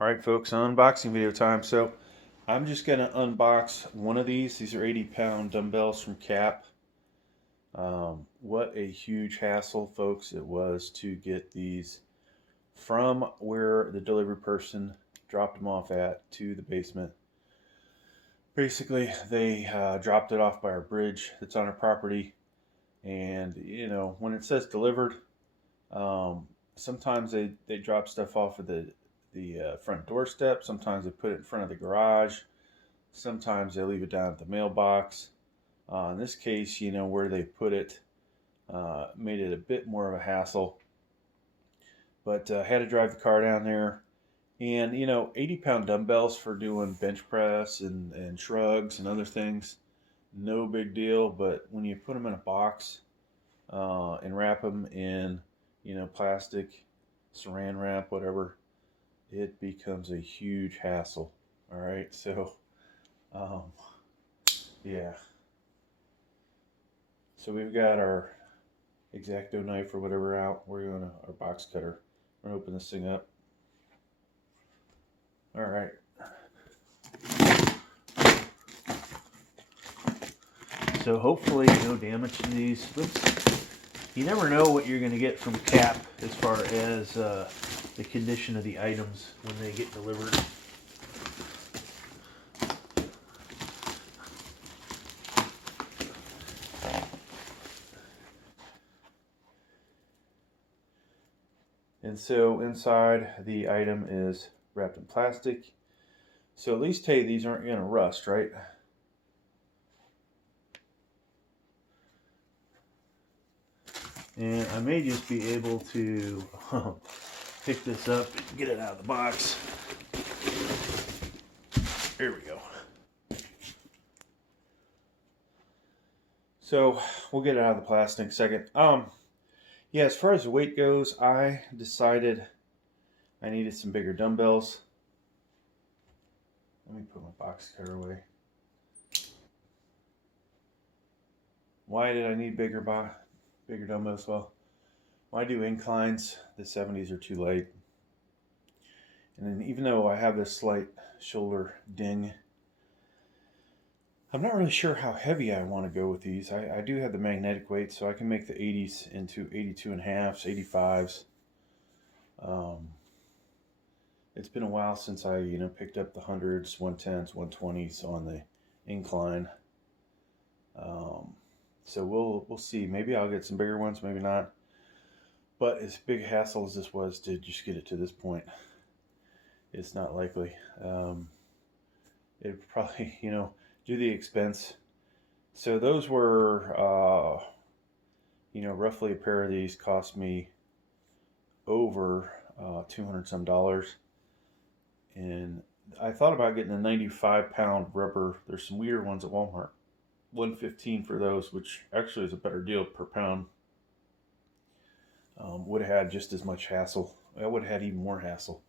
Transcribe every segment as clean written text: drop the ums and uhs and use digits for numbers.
Alright folks, unboxing video time. So I'm just going to unbox one of these. These are 80-pound dumbbells from Cap. What a huge hassle, folks, it was to get these from where the delivery person dropped them off at to the basement. Basically, they dropped it off by our bridge that's on our property. And, you know, when it says delivered, sometimes they drop stuff off of the front doorstep. Sometimes they put it in front of the garage. Sometimes they leave it down at the mailbox. In this case, you know, where they put it made it a bit more of a hassle. But had to drive the car down there. And, you know, 80-pound dumbbells for doing bench press and shrugs and other things, no big deal. But when you put them in a box and wrap them in, you know, plastic, saran wrap, whatever, it becomes a huge hassle. All right, so yeah, so we've got our X-Acto knife or whatever out. We're gonna our box cutter. We're gonna open this thing up. All right. So hopefully no damage to these. You never know what you're going to get from Cap as far as the condition of the items when they get delivered. And so inside the item is wrapped in plastic. So at least, hey, these aren't going to rust, right? And I may just be able to pick this up and get it out of the box. There we go. So we'll get it out of the plastic in a second. Yeah, as far as the weight goes, I decided I needed some bigger dumbbells. Let me put my box cutter away. Why did I need bigger dumbbells? Well, when I do inclines, the 70s are too light. And then even though I have this slight shoulder ding, I'm not really sure how heavy I want to go with these. I do have the magnetic weight, so I can make the 80s into 82.5s, 85s. It's been a while since I, you know, picked up the 100s, 110s, 120s on the incline. So we'll see. Maybe I'll get some bigger ones, maybe not. But as big a hassle as this was to just get it to this point, it's not likely. It'd probably, you know, do the expense. So those were, you know, roughly a pair of these cost me over $200 some. And I thought about getting a 95-pound rubber. There's some weird ones at Walmart. $115 for those, which actually is a better deal per pound. Would have had just as much hassle. I would have had even more hassle.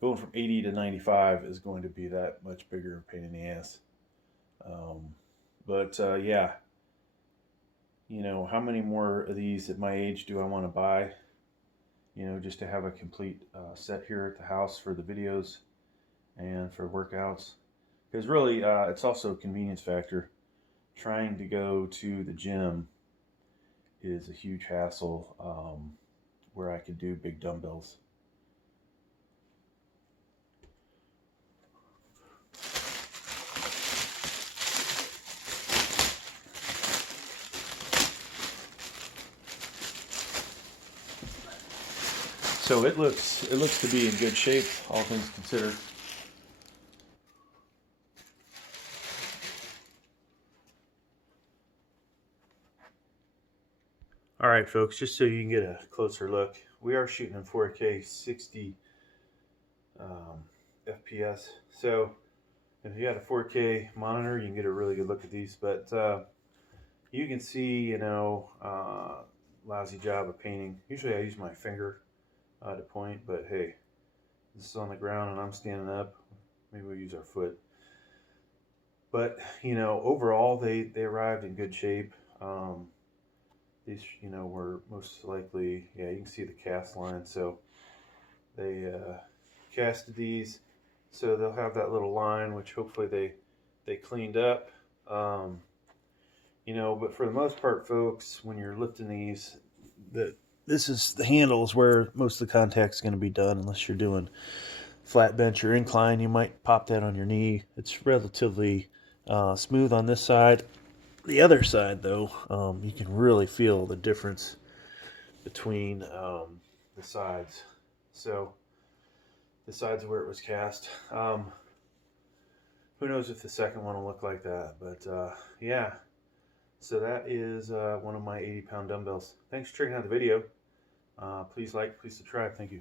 Going from 80 to 95 is going to be that much bigger pain in the ass. Yeah, you know, how many more of these at my age do I want to buy? You know, just to have a complete set here at the house for the videos and for workouts. Because really, it's also a convenience factor. Trying to go to the gym is a huge hassle where I could do big dumbbells. So it looks to be in good shape, all things considered. All right, folks, just so you can get a closer look, we are shooting in 4K 60 FPS. So if you got a 4K monitor, you can get a really good look at these. But you can see, you know, lousy job of painting. Usually I use my finger to point, but hey, this is on the ground and I'm standing up. Maybe we'll use our foot. But, you know, overall, they arrived in good shape. These, you know, were most likely, yeah, you can see the cast line, so they casted these, so they'll have that little line, which hopefully they cleaned up. You know, but for the most part, folks, when you're lifting these, this is the handle is where most of the contact's going to be done, unless you're doing flat bench or incline. You might pop that on your knee. It's relatively smooth on this side. The other side, though, you can really feel the difference between the sides. So the sides where it was cast. Who knows if the second one will look like that, but yeah. So that is one of my 80-pound dumbbells. Thanks for checking out the video. Please like, please subscribe. Thank you.